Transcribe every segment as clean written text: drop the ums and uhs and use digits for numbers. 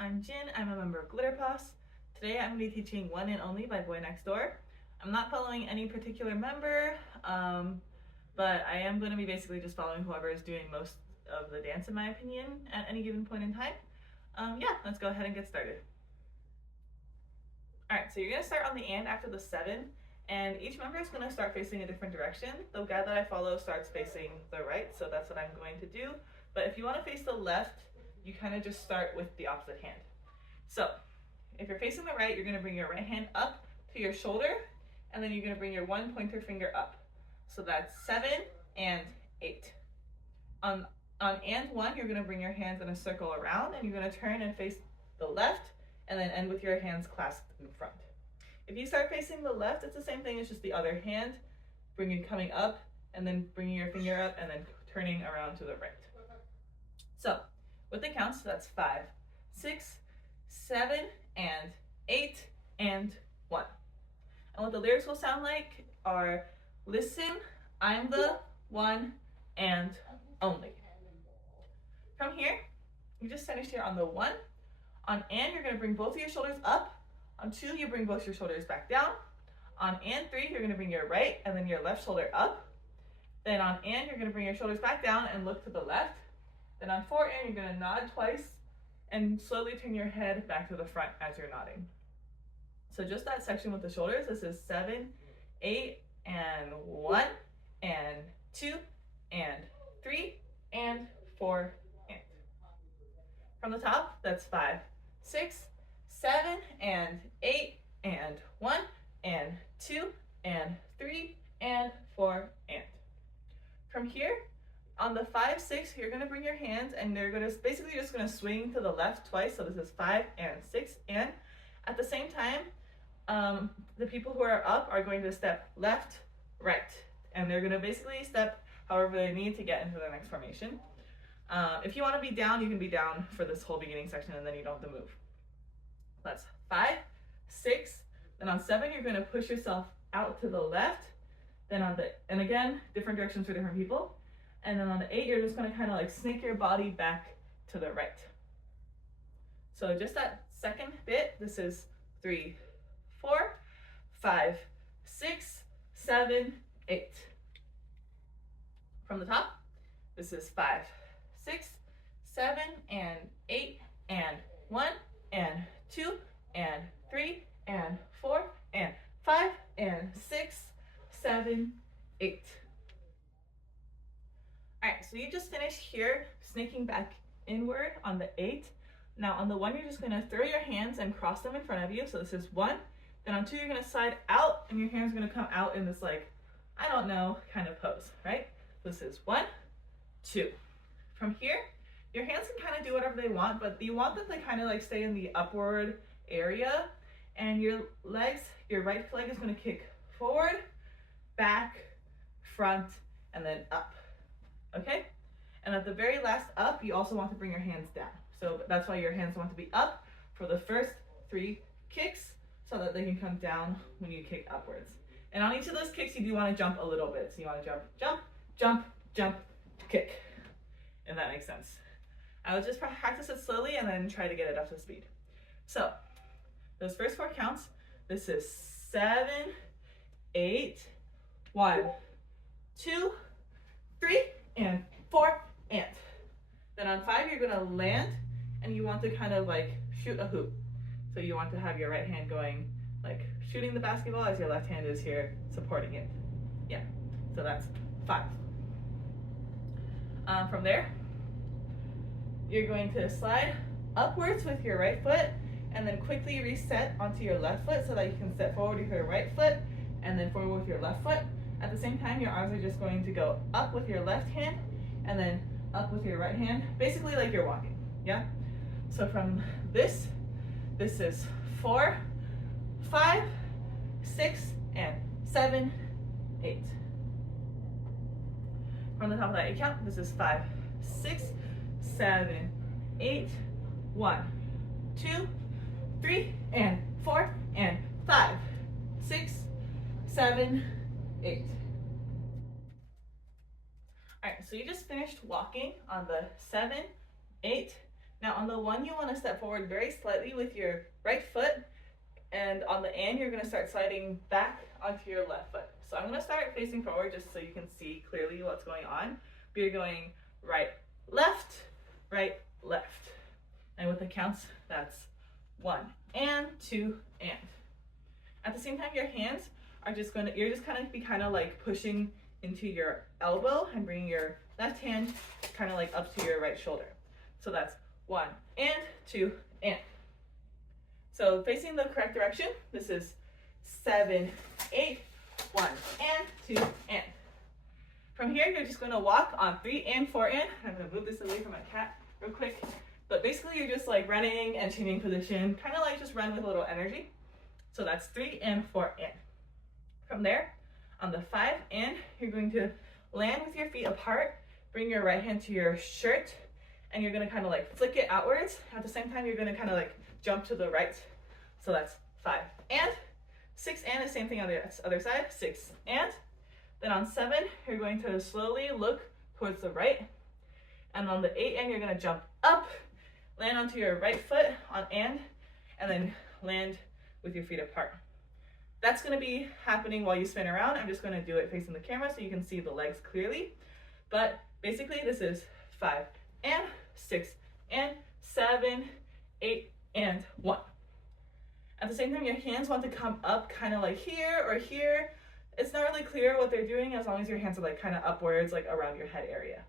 I'm Jin. I'm a member of Glitterpaws. Today I'm going to be teaching One and Only by BOYNEXTDOOR. I'm not following any particular member, but I am going to be basically just following whoever is doing most of the dance in my opinion at any given point in time. Yeah, let's go ahead and get started. Alright, so you're going to start on the and after the 7, and each member is going to start facing a different direction. The guy that I follow starts facing the right, so that's what I'm going to do. But if you want to face the left, you kind of just start with the opposite hand. So if you're facing the right, you're going to bring your right hand up to your shoulder, and then you're going to bring your one pointer finger up. So that's 7 and 8. On and 1, you're going to bring your hands in a circle around, and you're going to turn and face the left, and then end with your hands clasped in front. If you start facing the left, it's the same thing as just the other hand, coming up, and then bringing your finger up, and then turning around to the right. So with the counts, that's 5, 6, 7, and 8, and 1. And what the lyrics will sound like are, listen, I'm the one and only. From here, you just finished here on the 1. On and, you're going to bring both of your shoulders up. On 2, you bring both your shoulders back down. On and 3, you're going to bring your right and then your left shoulder up. Then on and, you're going to bring your shoulders back down and look to the left. Then on 4 and, you're going to nod twice and slowly turn your head back to the front as you're nodding. So just that section with the shoulders, this is 7, 8, and 1, and 2, and 3, and 4, and. From the top, that's 5, 6, 7, and 8, and 1, and 2, and 3, and 4, and. From here, on the 5, 6, you're going to bring your hands and they're going to basically just going to swing to the left twice. So this is 5 and 6, and at the same time, the people who are up are going to step left, right, and they're going to basically step however they need to get into the next formation. If you want to be down, you can be down for this whole beginning section and then you don't have to move. That's 5, 6, then on 7, you're going to push yourself out to the left, then and again, different directions for different people. And then on the 8, you're just going to kind of like snake your body back to the right. So just that second bit, this is 3, 4, 5, 6, 7, 8. From the top, this is 5, 6, 7, and 8, and 1, and 2, and 3, and 4, and 5, and 6, 7, 8. Alright, so you just finished here, snaking back inward on the 8. Now on the 1, you're just going to throw your hands and cross them in front of you. So this is 1. Then on 2, you're going to slide out, and your hands are going to come out in this, like, I don't know, kind of pose, right? This is 1, 2. From here, your hands can kind of do whatever they want, but you want them to kind of like stay in the upward area. And your legs, your right leg is going to kick forward, back, front, and then up. Okay? And at the very last up, you also want to bring your hands down. So that's why your hands want to be up for the first 3 kicks so that they can come down when you kick upwards. And on each of those kicks, you do want to jump a little bit. So you want to jump, jump, jump, jump, kick. If that makes sense. I will just practice it slowly and then try to get it up to speed. So those first 4 counts, this is 7, 8, 1, 2, 3, and 4, and. Then on 5, you're going to land, and you want to kind of like shoot a hoop. So you want to have your right hand going, like shooting the basketball as your left hand is here supporting it. Yeah, so that's 5. From there, you're going to slide upwards with your right foot, and then quickly reset onto your left foot so that you can step forward with your right foot, and then forward with your left foot. At the same time, your arms are just going to go up with your left hand, and then up with your right hand, basically like you're walking, yeah? So from this is 4, 5, 6, and 7, 8. From the top of that 8 count, this is 5, 6, 7, 8, 1, 2, 3, and 4, and 5, 6, 7, 8. All right, so you just finished walking on the 7, 8, Now on the 1, you want to step forward very slightly with your right foot, and on the and, you're going to start sliding back onto your left foot. So I'm going to start facing forward just so you can see clearly what's going on. But you're going right, left, and with the counts, that's 1 and 2 and. At the same time, your hands are just going to, you're just kind of like pushing into your elbow and bringing your left hand kind of like up to your right shoulder. So that's 1 and 2 and. So facing the correct direction, this is 7, 8, 1 and 2 and. From here, you're just going to walk on 3 and 4 and. I'm going to move this away from my cat real quick. But basically, you're just like running and changing position, kind of like just run with a little energy. So that's 3 and 4 and. From there, on the 5 and, you're going to land with your feet apart, bring your right hand to your shirt, and you're going to kind of like flick it outwards. At the same time, you're going to kind of like jump to the right. So that's 5 and. 6 and, the same thing on the other side, 6 and. Then on 7, you're going to slowly look towards the right. And on the 8 and, you're going to jump up, land onto your right foot on and then land with your feet apart. That's going to be happening while you spin around. I'm just going to do it facing the camera so you can see the legs clearly. But basically, this is 5 and, 6 and, 7, 8 and 1. At the same time, your hands want to come up kind of like here or here. It's not really clear what they're doing as long as your hands are like kind of upwards, like around your head area.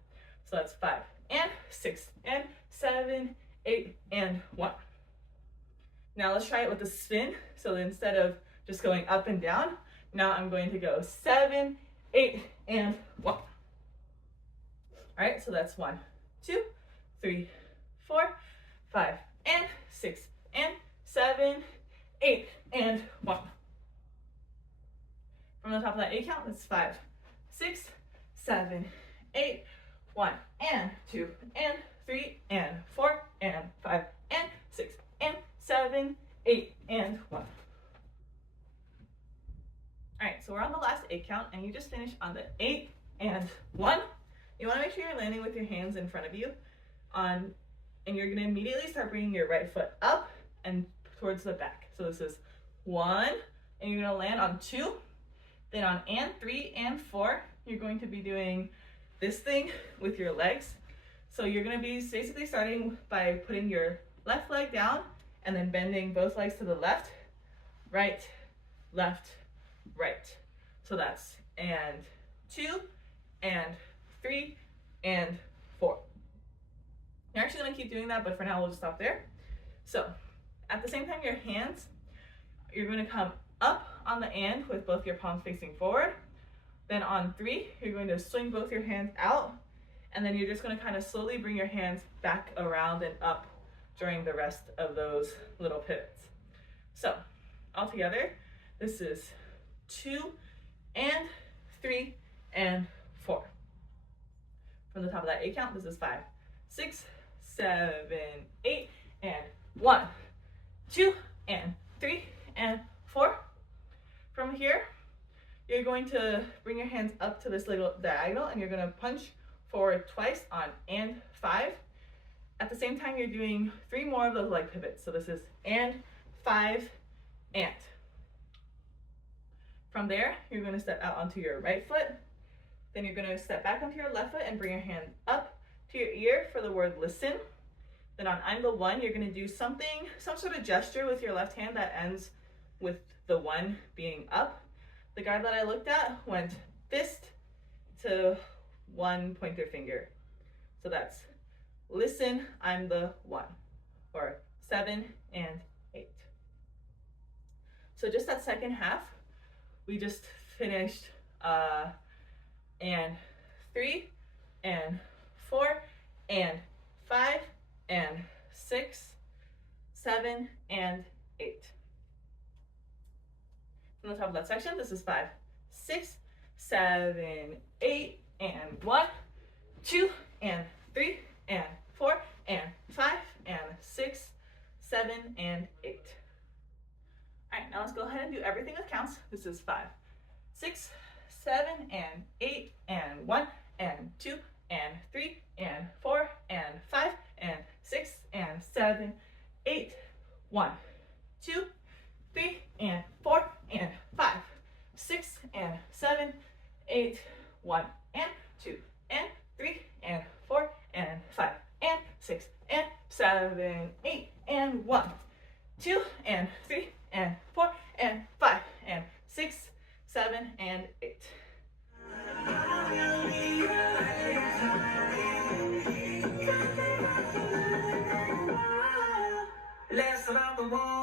So that's 5 and, 6 and, 7, 8 and 1. Now let's try it with a spin. So instead of just going up and down, now I'm going to go 7, 8 and 1. All right, so that's 1, 2, 3, 4, 5 and 6 and 7, 8 and 1. From the top of that 8 count, that's 5, 6, 7, 8, 1 and 2 and 3 and 4 and 5 and 6 and 7, 8 and 1. All right, so we're on the last 8 count, and you just finished on the 8 and 1. You want to make sure you're landing with your hands in front of you, and you're going to immediately start bringing your right foot up and towards the back. So this is 1, and you're going to land on 2. Then on and 3 and 4, you're going to be doing this thing with your legs. So you're going to be basically starting by putting your left leg down and then bending both legs to the left, right, left, right. So that's and 2 and 3 and 4. You're actually going to keep doing that, but for now we'll just stop there. So at the same time, your hands, you're going to come up on the and with both your palms facing forward. Then on 3, you're going to swing both your hands out, and then you're just going to kind of slowly bring your hands back around and up during the rest of those little pivots. So altogether, this is 2 and 3 and 4. From the top of that 8 count, this is 5, 6, 7, 8 and 1, 2 and 3 and 4. From here, you're going to bring your hands up to this little diagonal, and you're going to punch forward twice on and 5. At the same time, you're doing 3 more of those leg pivots. So this is and 5 and. From there, you're going to step out onto your right foot. Then you're going to step back onto your left foot and bring your hand up to your ear for the word listen. Then on I'm the 1, you're going to do some sort of gesture with your left hand that ends with the 1 being up. The guy that I looked at went fist to 1 pointer finger. So that's listen, I'm the 1, or 7 and 8. So just that second half, we just finished and 3 and 4 and 5 and 6, 7 and 8. From the top of that section, this is 5, 6, 7, 8 and 1, 2 and 3 and 4 and 5 and 6, 7 and 8. All right, now let's go ahead and do everything with counts. This is 5, 6, 7 and 8 and 1 and 2 and 3 and 4 and 5 and 6 and 7, 8, 1, 2, 3 and 4 and 5, 6 and 7, 8, 1 and 2 and 3 and 4 and 5 and 6 and 7, 8 and 1, 2 and 3 and 4 and 5 and 6, 7 and 8. Last around the wall.